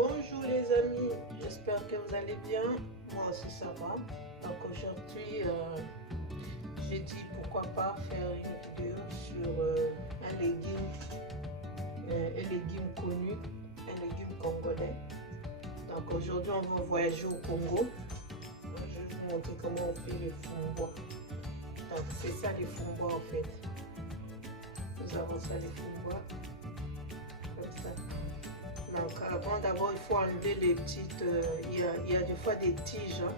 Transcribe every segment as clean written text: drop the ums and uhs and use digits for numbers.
Bonjour les amis, j'espère que vous allez bien. Moi aussi ça va. Donc aujourd'hui, j'ai dit pourquoi pas faire une vidéo sur un légume connu, un légume congolais. Donc aujourd'hui on va voyager au Congo. Je vais vous montrer comment on fait le fumbois. Donc c'est ça les fumbois en fait. Nous avons ça les fumbois. Comme ça. Donc avant d'abord il faut enlever les petites, il y a des fois des tiges, hein.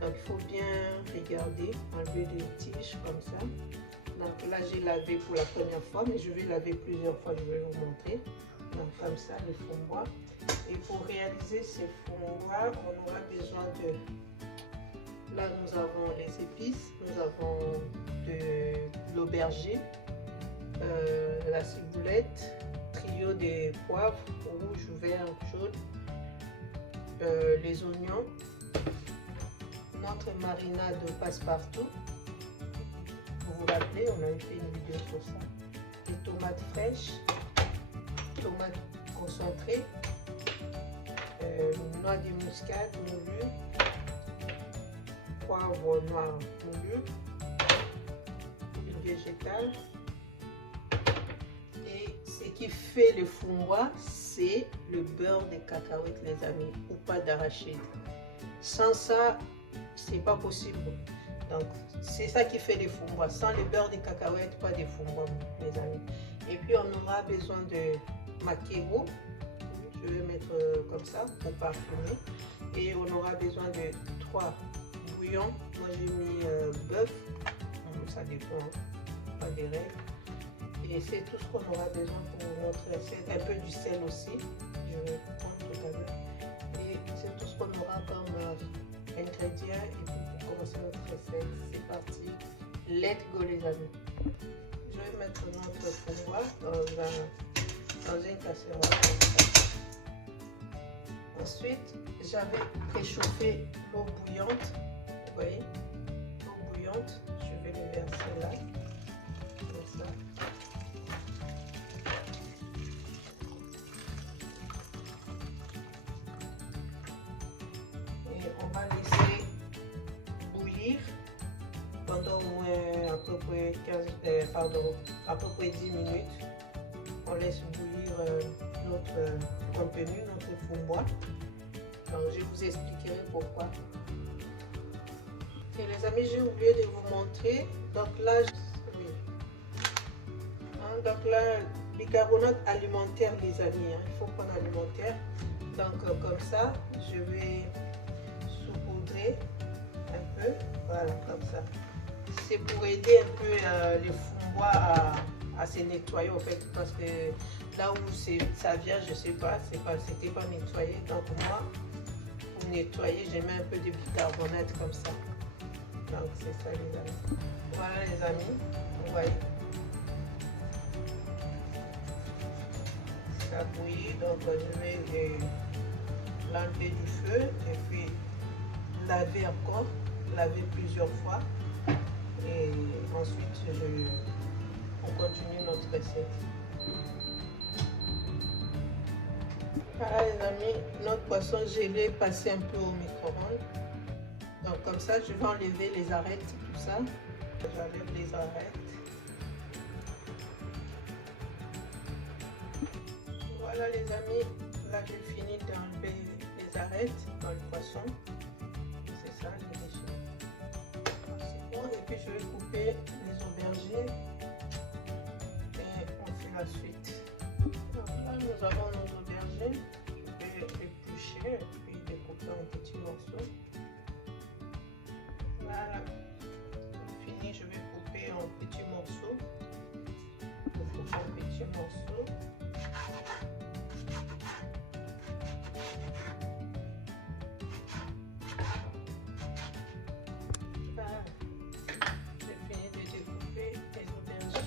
Donc il faut bien regarder, enlever les tiges comme ça. Donc là j'ai lavé pour la première fois, mais je vais laver plusieurs fois, je vais vous montrer. Donc comme ça les fumbois. Et pour réaliser ces fumbois, on aura besoin de, là nous avons les épices, nous avons de l'aubergine, la ciboulette, trio de poivre rouge, vert, jaune, les oignons, notre marinade passe-partout. Vous vous rappelez, on avait fait une vidéo sur ça. Les tomates fraîches, tomates concentrées, noix de muscade moulue, poivre noir moulu, huile végétale. Ce qui fait le fumbois, c'est le beurre de cacahuètes les amis, ou pas d'arachide. Sans ça, c'est pas possible. Donc c'est ça qui fait le fumbois. Sans le beurre de cacahuètes, pas de fumbois les amis. Et puis on aura besoin de maquereau. Je vais mettre comme ça pour parfumer. Et on aura besoin de 3 bouillons. Moi j'ai mis bœuf. Ça dépend, pas des règles. Et c'est tout ce qu'on aura besoin pour notre recette. Un peu du sel aussi, je vais prendre tout à l'heure. Et c'est tout ce qu'on aura comme ingrédients. Et puis pour commencer notre recette, c'est parti. Let's go les amis. Je vais mettre notre fumbois dans une casserole. Ensuite, j'avais préchauffé l'eau bouillante. Vous voyez, l'eau bouillante, je vais le verser là. Comme ça. On va laisser bouillir pendant au moins à peu près 10 minutes. On laisse bouillir notre contenu, notre fumbois. Donc je vous expliquerai pourquoi. Et les amis, j'ai oublié de vous montrer. Donc là, oui. Hein, donc là, bicarbonate alimentaire les amis. Hein, il faut prendre alimentaire. Donc comme ça, je vais un peu, voilà, comme ça. C'est pour aider un peu les fumbois à se nettoyer en fait, parce que là où ça vient, je sais pas, c'était pas nettoyé. Donc moi, pour nettoyer, j'ai mis un peu de bicarbonate comme ça. Donc c'est ça les amis. Voilà les amis, vous voyez. Ça bouillit, donc je vais l'enlever du feu et puis laver encore, laver plusieurs fois et ensuite on continue notre recette. Voilà les amis, notre poisson gelé passé un peu au micro-ondes. Donc comme ça je vais enlever les arêtes, tout ça. J'enlève les arêtes. Voilà les amis, là j'ai fini d'enlever les arêtes dans le poisson. Ça, les déchets. C'est bon. Et puis je vais couper les aubergines et on fait la suite. Donc là nous avons nos aubergines. Je vais les éplucher et puis les couper en petits morceaux. Voilà. Fini, je vais couper en petits morceaux. Je coupe en petits morceaux.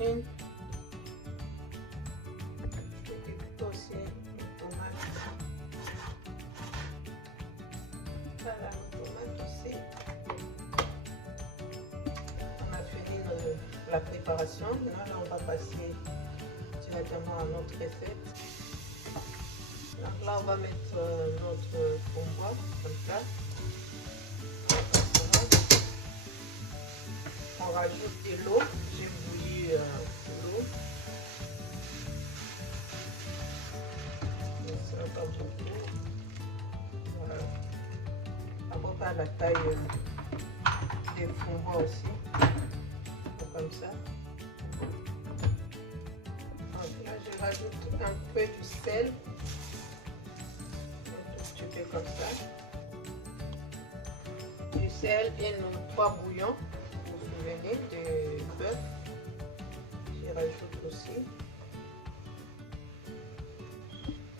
Je vais découper aussi une tomate. Voilà, une tomate aussi. On a fini la préparation. Maintenant, on va passer directement à notre recette. Donc là, on va mettre notre framboise comme ça. On rajoute de l'eau. J'ai bouilli l'eau. Ça pas beaucoup. Voilà. À peu près la taille des framboises aussi. Comme ça. Donc là, je rajoute un peu du sel. Un tout petit peu comme ça. Du sel et nos 3 bouillons. Vous vous souvenez de bœuf. J'y rajoute aussi.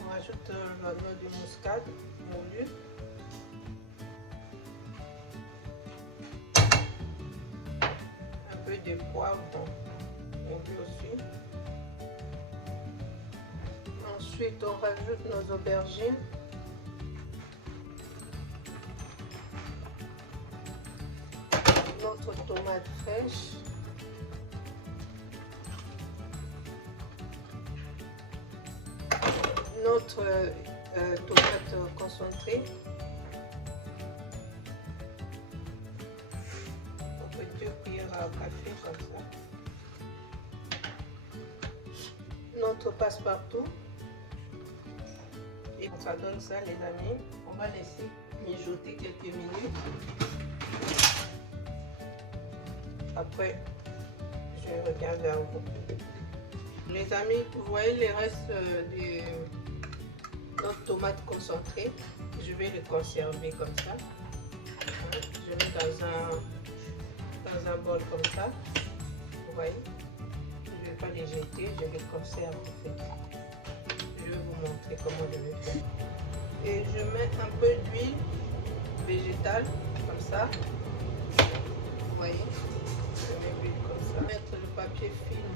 On rajoute la noix de muscade moulue. Un peu de poivre moulu aussi. Ensuite, on rajoute nos aubergines. Notre tomate fraîche. Notre tomate concentrée. On peut 2 cuillères à café comme ça. Notre passe-partout. Et ça donne ça, les amis. On va laisser mijoter quelques minutes. Après, je reviens vers vous. Les amis, vous voyez les restes de notre tomate concentrée. Je vais les conserver comme ça. Je mets dans un bol comme ça. Vous voyez, je ne vais pas les jeter, je les conserve en fait. Je vais vous montrer comment je vais faire. Et je mets un peu d'huile végétale comme ça. Vous voyez, je mets l'huile comme ça. Mettre le papier film.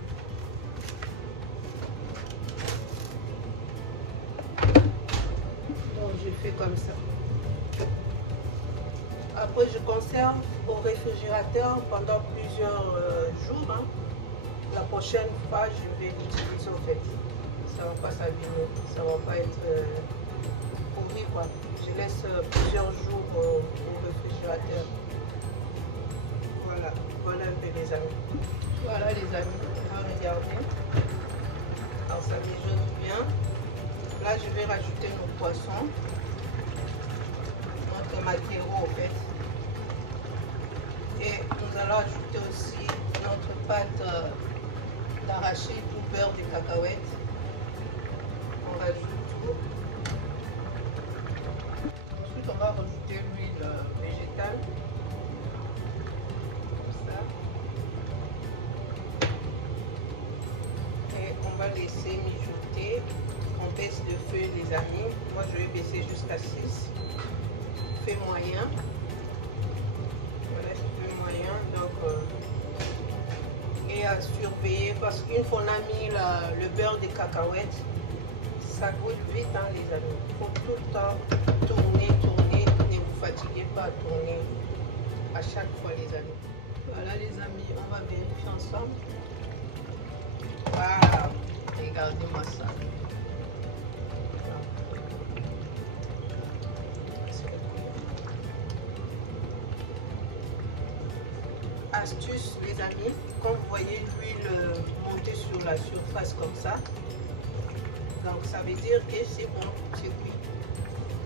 Donc je fais comme ça. Après je conserve au réfrigérateur pendant plusieurs jours. Hein. La prochaine fois je vais l'utiliser au fait. Ça va pas s'abîmer, ça va pas être pourri quoi. Je laisse plusieurs jours au réfrigérateur. Voilà, voilà un peu les amis. Voilà les amis, on va regarder. Alors ça mijote bien. Là je vais rajouter nos poissons. Notre maquereau en fait. Et nous allons ajouter aussi notre pâte d'arachide ou beurre de cacahuètes. On rajoute tout. Ensuite, on va rajouter l'huile végétale. Comme ça. Et on va laisser mijoter. On baisse le feu, les amis. Moi, je vais baisser jusqu'à 6. Feu moyen. Voilà, feu moyen. Donc, et à surveiller parce qu'une fois on a mis le beurre de cacahuètes, ça goûte vite hein, les amis. Il faut tout le temps tourner, tourner, ne vous fatiguez pas à tourner à chaque fois les amis. Voilà les amis, on va vérifier ensemble. Waouh, regardez-moi ça. Astuce les amis, quand vous voyez l'huile monter sur la surface comme ça, donc ça veut dire que c'est bon, c'est cuit.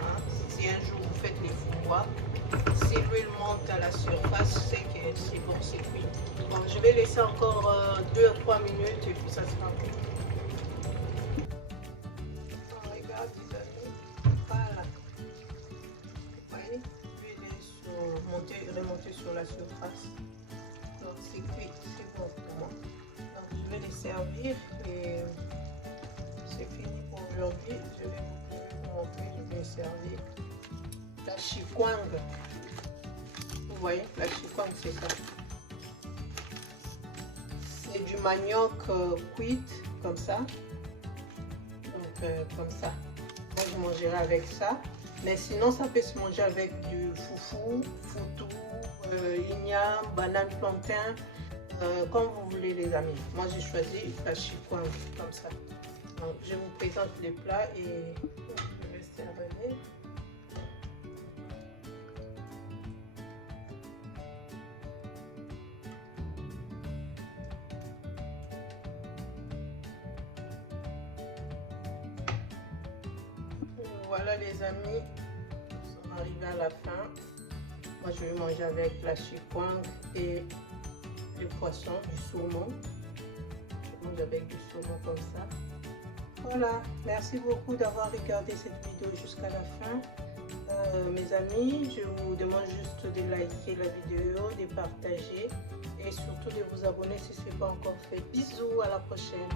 Hein? Si un jour vous faites les framboises, si l'huile monte à la surface, c'est que c'est bon, c'est cuit. Donc je vais laisser encore 2 à 3 minutes et puis ça sera cuit. On regarde les amis, voilà. Vous voyez, l'huile est remontée sur la surface. Donc c'est cuit, c'est bon pour moi. Donc je vais les servir et c'est fini pour aujourd'hui. Je vais vous montrer, je vais servir la chikwang. Vous voyez, la chikwang c'est ça. C'est du manioc cuit comme ça. Donc comme ça. Moi je mangerai avec ça. Mais sinon ça peut se manger avec du foufou, foutou, igname, banane plantain, comme vous voulez les amis. Moi j'ai choisi la chikwang comme ça. Donc je vous présente les plats et le relais. Voilà les amis, nous sommes arrivés à la fin. Moi je vais manger avec la chikwang et le poisson, du saumon. Je mange avec du saumon comme ça. Voilà, merci beaucoup d'avoir regardé cette vidéo jusqu'à la fin. Mes amis, je vous demande juste de liker la vidéo, de partager et surtout de vous abonner si ce n'est pas encore fait. Bisous, à la prochaine.